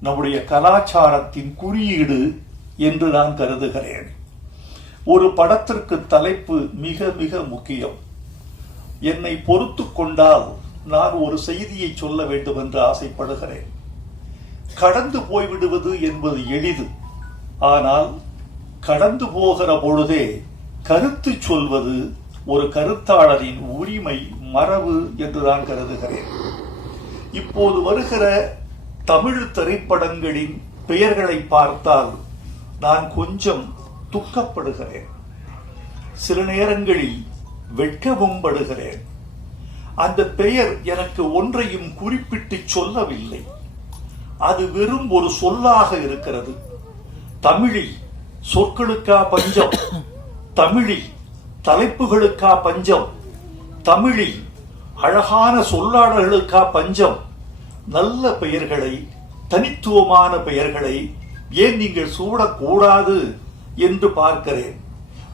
நம்முடைய கலாச்சாரத்தின் குறியீடு என்று நான் கருதுகிறேன். ஒரு படத்திற்கு தலைப்பு மிக மிக முக்கியம். என்னை பொறுத்து கொண்டால் நான் ஒரு செய்தியை சொல்ல வேண்டும் என்று ஆசைப்படுகிறேன். கடந்து போய்விடுவது என்பது எளிது. ஆனால் கடந்து போகிற பொழுதே கருத்து சொல்வது ஒரு கருத்தாளரின் உரிமை மரபு என்று நான் கருதுகிறேன். இப்போது வருகிற தமிழ் திரைப்படங்களின் பெயர்களை பார்த்தால் நான் கொஞ்சம் துக்கப்படுகிறேன். சில நேரங்களில் வெட்கவும் படுகிறேன். அந்த பெயர் எனக்கு ஒன்றையும் குறிப்பிட்டு சொல்லவில்லை. அது வெறும் ஒரு சொல்லாக இருக்கிறது. தமிழில் சொற்களுக்கா பஞ்சம் தமிழில் தலைப்புகளுக்கா பஞ்சம் தமிழில் அழகான சொல்லாடல்களுக்கா பஞ்சம் நல்ல பெயர்களை தனித்துவமான பெயர்களை ஏன் நீங்கள் சூடக்கூடாது என்று பார்க்கிறேன்.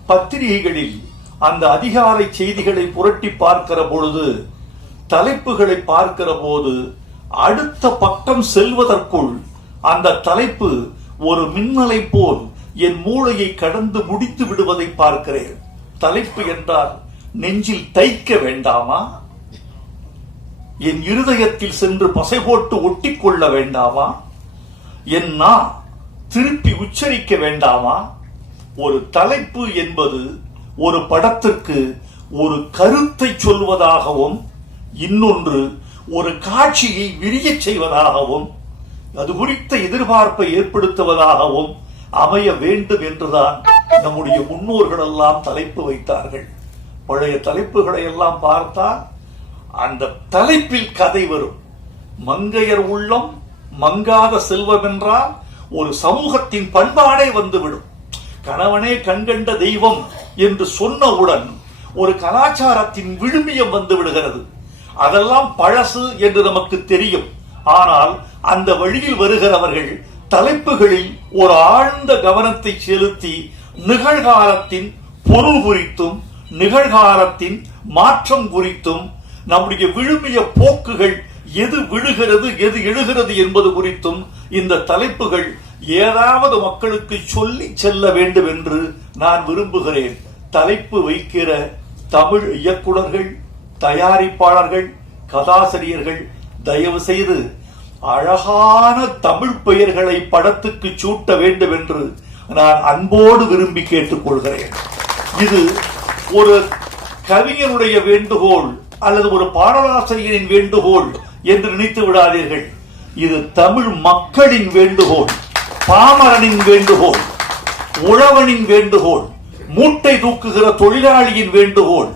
பத்திரிகைகளில் அந்த அதிகாலை செய்திகளை புரட்டி பார்க்கிற பொழுது தலைப்புகளை பார்க்கிற போது அடுத்த பக்கம் செல்வதற்குள் அந்த தலைப்பு ஒரு மின்னலை போல் என் மூளையை கடந்து முடித்து விடுவதை பார்க்கிறேன். தலைப்பு என்றால் நெஞ்சில் தைக்க வேண்டாமா? என் இருதயத்தில் சென்று பசை போட்டு ஒட்டிக்கொள்ள வேண்டாமா? என் நா திருப்பி உச்சரிக்க வேண்டாமா? ஒரு தலைப்பு என்பது ஒரு படத்திற்கு ஒரு கருத்தை சொல்வதாகவும் இன்னொன்று ஒரு காட்சியை விரியச் செய்வதாகவும் அது குறித்த எதிர்பார்ப்பை ஏற்படுத்துவதாகவும் அமைய வேண்டும் என்றுதான் நம்முடைய முன்னோர்கள் எல்லாம் தலைப்பு வைத்தார்கள். பழைய தலைப்புகளை எல்லாம் பார்த்தால் அந்த தலைப்பில் கதை வரும். மங்கையர் உள்ளம் மங்காத செல்வம் என்றால் ஒரு சமூகத்தின் பண்பாடே வந்துவிடும். கணவனே கண்கண்ட தெய்வம் என்று சொன்னவுடன் ஒரு கலாச்சாரத்தின் விழுமியம் வந்து விடுகிறது அதெல்லாம் பழசு என்று நமக்கு தெரியும். ஆனால் அந்த வழியில் வருகிறவர்கள் தலைப்புகளில் ஒரு ஆழ்ந்த கவனத்தை செலுத்தி நிகழ்காலத்தின் பொருள் குறித்தும் நிகழ்காலத்தின் மாற்றம் குறித்தும் நம்முடைய விழுமிய போக்குகள் எது விழுகிறது எது எழுகிறது என்பது குறித்தும் இந்த தலைப்புகள் ஏதாவது மக்களுக்கு சொல்லி செல்ல வேண்டும் என்று நான் விரும்புகிறேன். தலைப்பு வைக்கிற தமிழ் இயக்குனர்கள் தயாரிப்பாளர்கள் கதாசிரியர்கள் தயவு செய்து அழகான தமிழ் பெயர்களை படத்துக்கு சூட்ட வேண்டும் என்று நான் அன்போடு விரும்பி கேட்டுக்கொள்கிறேன். இது ஒரு கவிஞனுடைய வேண்டுகோள். அல்லது ஒரு பாடலாசிரியரின் வேண்டுகோள் என்று நினைத்து விடாதீர்கள். இது தமிழ் மக்களின் வேண்டுகோள் பாமரனின் வேண்டுகோள் உழவனின் வேண்டுகோள் மூட்டை தூக்குகிற தொழிலாளியின் வேண்டுகோள்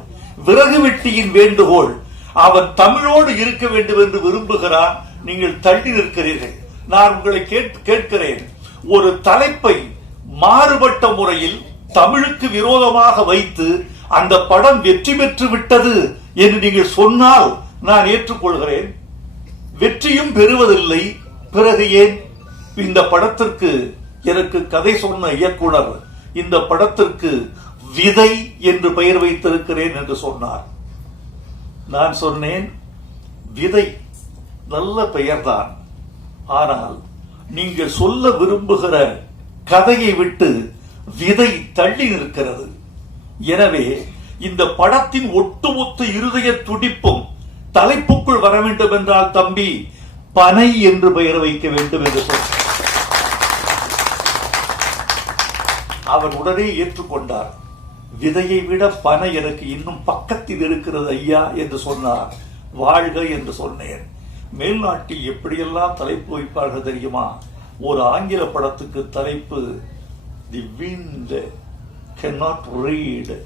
விறகு வெட்டியின் வேண்டுகோள். அவன் தமிழோடு இருக்க வேண்டும் என்று விரும்புகிறான். நீங்கள் தள்ளி நிற்கிறீர்கள். நான் உங்களை கேட்- கேட்கிறேன். ஒரு தலைப்பை மாறுபட்ட முறையில் தமிழுக்கு விரோதமாக வைத்து அந்த படம் வெற்றி பெற்று விட்டது என்று நீங்கள் சொன்னால் நான் ஏற்றுக்கொள்கிறேன். வெற்றியும் பெறுவதில்லை. பிறகு ஏன்? இந்த படத்திற்கு எனக்கு கதை சொன்ன இயக்குனர் இந்த படத்திற்கு விதை என்று பெயர் வைத்திருக்கிறேன் என்று சொன்னார். நான் சொன்னேன் விதை நல்ல பெயர்தான். ஆனால் நீங்கள் சொல்ல விரும்புகிற கதையை விட்டு விதை தள்ளி நிற்கிறது. எனவே இந்த படத்தின் ஒட்டுமொத்த இருதய துடிப்பும் தலைப்புக்குள் வர வேண்டும் என்றால் தம்பி பனை என்று பெயர் வைக்க வேண்டும் என்று சொன்னார் அவர் உடனே ஏற்றுக்கொண்டார். விதையை விட பனை எனக்கு இன்னும் பக்கத்தில் இருக்கிறது ஐயா என்று சொன்னார். வாழ்க என்று சொன்னேன். மேல்நாட்டில் எப்படியெல்லாம் தலைப்பு வைப்பார்கள் தெரியுமா? ஒரு ஆங்கில படத்துக்கு தலைப்பு தி விண்ட் cannot read.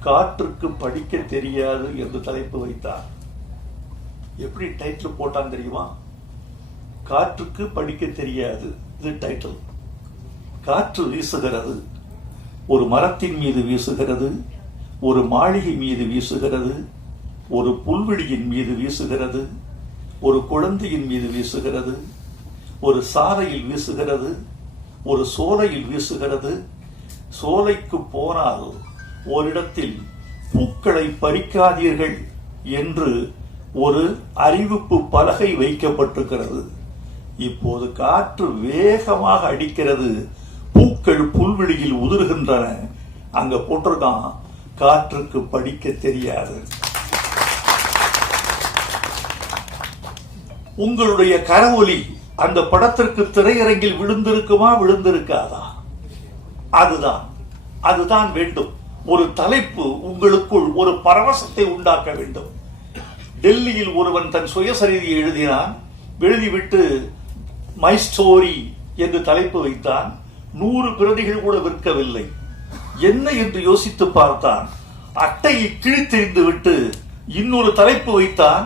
காற்றுக்கு படிக்க தெரியாது என்று தலைப்பு வைத்தார். எப்படி டைட்டில் போட்டான் தெரியுமா? காற்றுக்கு படிக்க தெரியாது. இது டைட்டில் காற்று வீசுகிறது. ஒரு மரத்தின் மீது வீசுகிறது. ஒரு மாளிகை மீது வீசுகிறது. ஒரு புல்வெளியின் மீது வீசுகிறது. ஒரு குழந்தையின் மீது வீசுகிறது. ஒரு சாலையில் வீசுகிறது. ஒரு சோலையில் வீசுகிறது. சோலைக்கு போனால் ஓரிடத்தில் பூக்களை பறிக்காதீர்கள் என்று ஒரு அறிவிப்பு பலகை வைக்கப்பட்டிருக்கிறது. இப்போது காற்று வேகமாக அடிக்கிறது. பூக்கள் புல்வெளியில் உதிர்கின்றன. அங்க போட்டிருக்கான் காற்றுக்கு படிக்க தெரியாது. உங்களுடைய கரவொலி அந்த படத்திற்கு திரையரங்கில் விழுந்திருக்குமா விழுந்திருக்காதா? அதுதான். அதுதான் வேண்டும். ஒரு தலைப்பு உங்களுக்குள் ஒரு பரவசத்தை உண்டாக்க வேண்டும். டெல்லியில் ஒருவன் தன் சுயசரிதியை எழுதினான். எழுதிவிட்டு மை ஸ்டோரி என்று தலைப்பு வைத்தான். நூறு பிரதிகள் கூட விற்கவில்லை. என்ன என்று யோசித்து பார்த்தான். அட்டையை கிழித்தெறிந்து விட்டு இன்னொரு தலைப்பு வைத்தான்.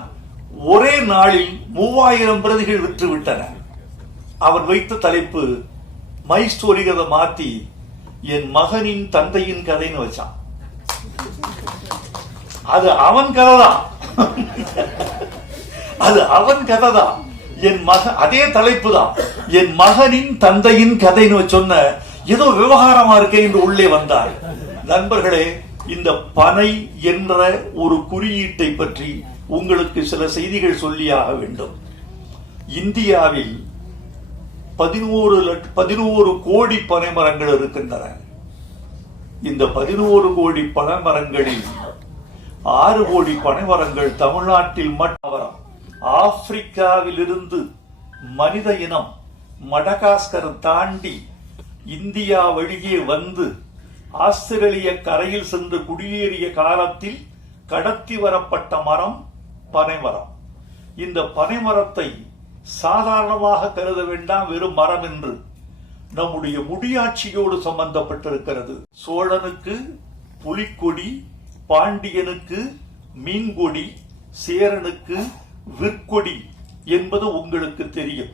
ஒரே நாளில் மூவாயிரம் பிரதிகள் விற்று விட்டன அவன் வைத்த தலைப்பு மை ஸ்டோரிகளை மாற்றி என் மகனின் தந்தையின் கதைன்னு வச்சான். அது அவன் கதை தான் அது அவன் கதை தான் என் மக அதே தலைப்பு தான் என் மகனின் தந்தையின் கதைன்னு சொன்ன ஏதோ விவகாரமா இருக்கே என்று உள்ளே வந்தார் நண்பர்களே இந்த பனை என்ற ஒரு குறியீட்டை பற்றி உங்களுக்கு சில செய்திகள் சொல்லியாக வேண்டும். இந்தியாவில் பதினோரு பதினோரு கோடி பனைமரங்கள் இருக்கின்றன. இந்த பதினோரு கோடி பனைமரங்களில் ஆறு கோடி பனைமரங்கள் தமிழ்நாட்டில் மட்டவரம் ஆப்பிரிக்காவிலிருந்து மனித இனம் மடகாஸ்கர் தாண்டி இந்தியா வழியே வந்து ஆஸ்திரேலிய கரையில் சென்று குடியேறிய காலத்தில் கடத்தி வரப்பட்ட மரம் பனைமரம். இந்த பனைமரத்தை சாதாரணமாக கருத வேண்டாம் வெறும் மரம் என்று. நம்முடைய முடியாட்சியோடு சம்பந்தப்பட்டிருக்கிறது. சோழனுக்கு புலிக்கொடி பாண்டியனுக்கு மீன்கொடி சேரனுக்கு விற்கொடி என்பது உங்களுக்கு தெரியும்.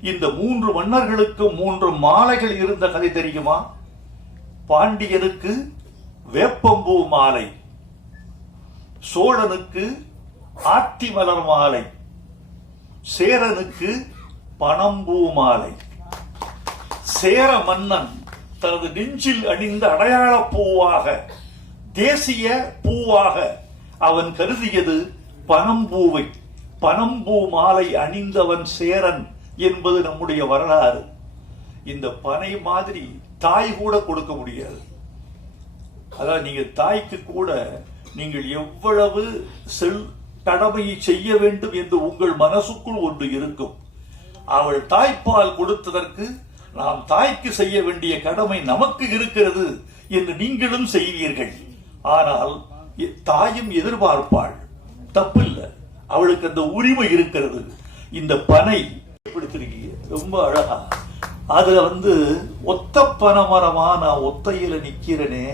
இந்த மூன்று மன்னர்களுக்கு மூன்று மாலைகள் இருந்த கதை தெரியுமா? பாண்டியனுக்கு வேப்பம்பூ மாலை சோழனுக்கு ஆத்திமலர் மாலை சேரனுக்கு பணம்பூ மாலை சேர மன்னன் தனது நெஞ்சில் அணிந்த அடையாள பூவாக தேசிய பூவாக அவன் கருதியது பனம்பூவை பனம்பூ மாலை அணிந்தவன் சேரன் என்பது நம்முடைய வரலாறு. இந்த பனை மாதிரி தாய் கூட கொடுக்க முடியாது. அதாவது நீங்க தாய்க்கு கூட நீங்கள் எவ்வளவு செல் கடமையை செய்ய வேண்டும் என்று உங்கள் மனசுக்குள் ஒன்று இருக்கும். அவள் தாய்ப்பால் கொடுத்ததற்கு நாம் தாய்க்கு செய்ய வேண்டிய கடமை நமக்கு இருக்கிறது என்று நீங்களும் செய்வீர்கள். ஆனால் தாயும் எதிர்பார்ப்பாள். தப்பில்லை. அவளுக்கு அந்த உரிமை இருக்கிறது. இந்த பனை பிடித்திருக்கீங்க ரொம்ப அழகா. அதுல வந்து ஒத்த பனமரமா நான் ஒத்தையில நிக்கிறேனே.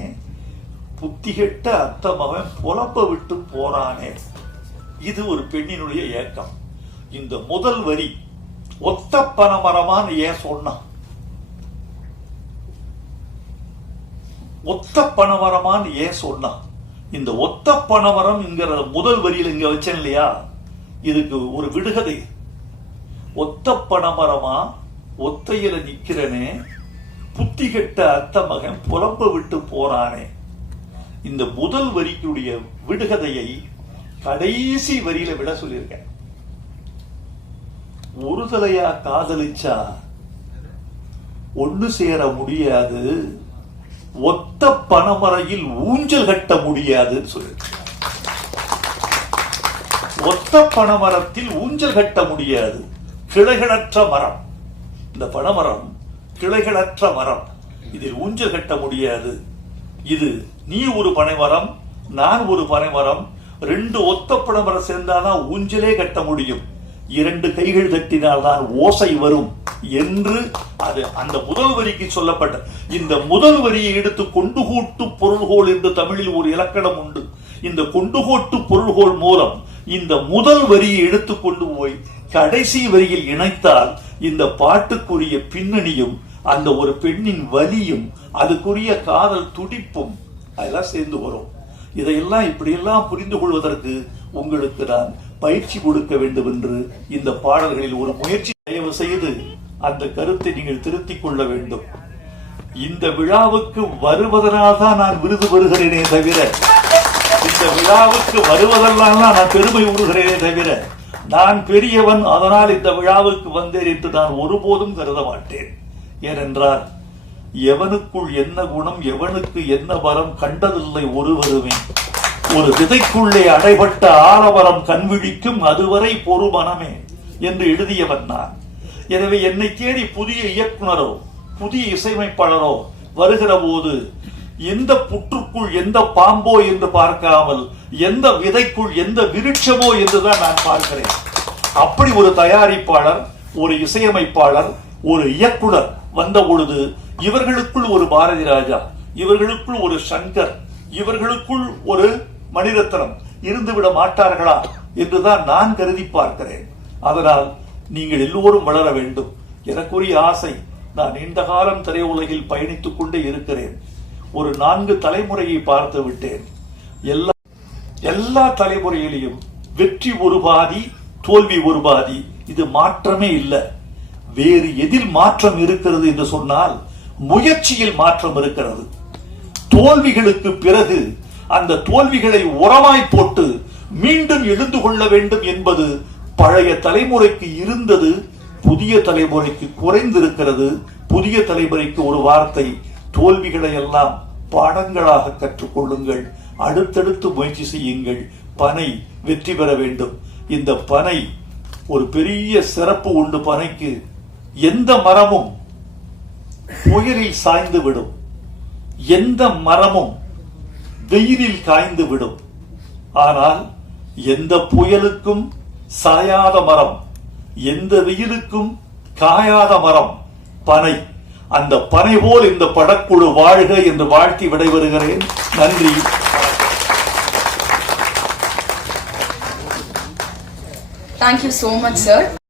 புத்திகெட்ட அத்தமவன் புலப்ப விட்டு போறானே. இது ஒரு பெண்ணினுடைய ஏக்கம். இந்த முதல் வரி ஒத்த பனைமரமான்னு ஏன் சொன்னான் ஒத்த பனைமரமான்னு ஏன் சொன்னான் இந்த ஒத்த பனைமரம்ங்கிற முதல் வரியில இங்க வச்சேன் இல்லையா? இதுக்கு ஒரு விடுகதை. ஒத்த பனமரமா ஒத்தையில நிக்கிறனே புத்தி கெட்ட அத்த மகன் புலம்ப விட்டு போறானே. இந்த முதல் வரிக்குடைய விடுகதையை கடைசி வரியில விட சொல்லியிருக்கேன். ஒரு தலையா காதலிச்சா ஒண்ணு சேர முடியாது ஒத்த பனைமரையில் ஊஞ்சல் கட்ட முடியாதுன்னு சொல்லியிருக்கேன். ஒத்த பணமரத்தில் ஊஞ்சல் கட்ட முடியாது. கிளைகளற்ற மரம். இந்த பணமரம் கிளைகளற்ற மரம். இதில் ஊஞ்சல் கட்ட முடியாது. இது நீ ஒரு பனைமரம் நான் ஒரு பனைமரம் ரெண்டு ஒத்த பனைமரம் சேர்ந்தாதான் ஊஞ்சலே கட்ட முடியும். இரண்டு கைகள் தட்டினால்தான் ஓசை வரும் என்று அது அந்த முதல் வரிக்கு சொல்லப்பட்ட. இந்த முதல் வரியை எடுத்து கொண்டு கூட்டு பொருள்கோள் என்று தமிழில் ஒரு இலக்கணம் உண்டு. இந்த கொண்டுகோட்டு பொருள்கோள் மூலம் இந்த முதல் வரியை எடுத்து கொண்டு போய் கடைசி வரியில் இணைத்தால் இந்த பாட்டுக்குரிய பின்னணியும் அந்த ஒரு பெண்ணின் வலியும் அதுக்குரிய காதல் துடிப்பும் அதெல்லாம் சேர்ந்து வரும். இதையெல்லாம் இப்படியெல்லாம் புரிந்து கொள்வதற்கு உங்களுக்கு நான் பயிற்சி கொடுக்க வேண்டும் என்று இந்த பாடல்களில் ஒரு முயற்சி தயவு செய்து அந்த கருத்தை நீங்கள் திருத்திக் கொள்ள வேண்டும். இந்த விழாவுக்கு வருவதனால் தான் நான் விருது பெறுகிறேனே தவிர இந்த விழாவுக்கு வருவதெல்லாம் நான் பெருமை உறுகிறேனே தவிர நான் பெரியவன் அதனால் இந்த விழாவுக்கு வந்தேன் என்று நான் ஒருபோதும் கருத மாட்டேன். ஏனென்றால் எவனுக்குள் என்ன குணம் எவனுக்கு என்ன வரம் கண்டதில்லை ஒருவருமே. ஒரு விதைக்குள்ளே அடைபட்ட ஆலவரம் கண்விழிக்கும் அதுவரை பொறு மனமே என்று எழுதியவன் நான். எனவே என்னை தேடி புதிய இயக்குனரோ புதிய இசையமைப்பாளரோ வருகிற போது எந்த புற்றுக்குள் எந்த பாம்போ என்று பார்க்காமல் எந்த விதைக்குள் எந்த விருட்சமோ என்றுதான் நான் பார்க்கிறேன். அப்படி ஒரு தயாரிப்பாளர் ஒரு இசையமைப்பாளர் ஒரு இயக்குனர் வந்த பொழுது இவர்களுக்குள் ஒரு பாரதி ராஜா இவர்களுக்குள் ஒரு சங்கர் இவர்களுக்குள் ஒரு மணிரத்னம் இருந்துவிட மாட்டார்களா என்றுதான் நான் கருதி பார்க்கிறேன். அதனால் நீங்கள் எல்லோரும் வளர வேண்டும். எனக்குரிய ஆசை நான் நீண்ட காலம் திரையுலகில் பயணித்துக் கொண்டே இருக்கிறேன். ஒரு நான்கு தலைமுறையை பார்த்து விட்டேன். எல்லா எல்லா தலைமுறையிலையும் வெற்றி ஒரு பாதி தோல்வி ஒரு பாதி இது மாற்றமே இல்லை. வேறு எதில் மாற்றம் இருக்கிறது என்று சொன்னால் முயற்சியில் மாற்றம் இருக்கிறது. தோல்விகளுக்கு பிறகு அந்த தோல்விகளை உரமாய் போட்டு மீண்டும் எழுந்து கொள்ள வேண்டும் என்பது பழைய தலைமுறைக்கு இருந்தது புதிய தலைமுறைக்கு குறைந்திருக்கிறது. புதிய தலைமுறைக்கு ஒரு வார்த்தை தோல்விகளை எல்லாம் பாடங்களாக கற்றுக்கொள்ளுங்கள். அடுத்தடுத்து முயற்சி செய்யுங்கள். பனை வெற்றி பெற வேண்டும். இந்த பனை ஒரு பெரிய சிறப்பு உண்டு பனைக்கு. எந்த மரமும் புயலில் சாய்ந்து விடும். எந்த மரமும் வெயிலில் காய்ந்து விடும். ஆனால் எந்த புயலுக்கும் சாயாத மரம் எந்த வெயிலுக்கும் காயாத மரம் பனை. அந்த பனை போல் இந்த படக்குழு வாழ்க என்று வாழ்த்தி விடைபெறுகிறேன். நன்றி. Thank you so much sir.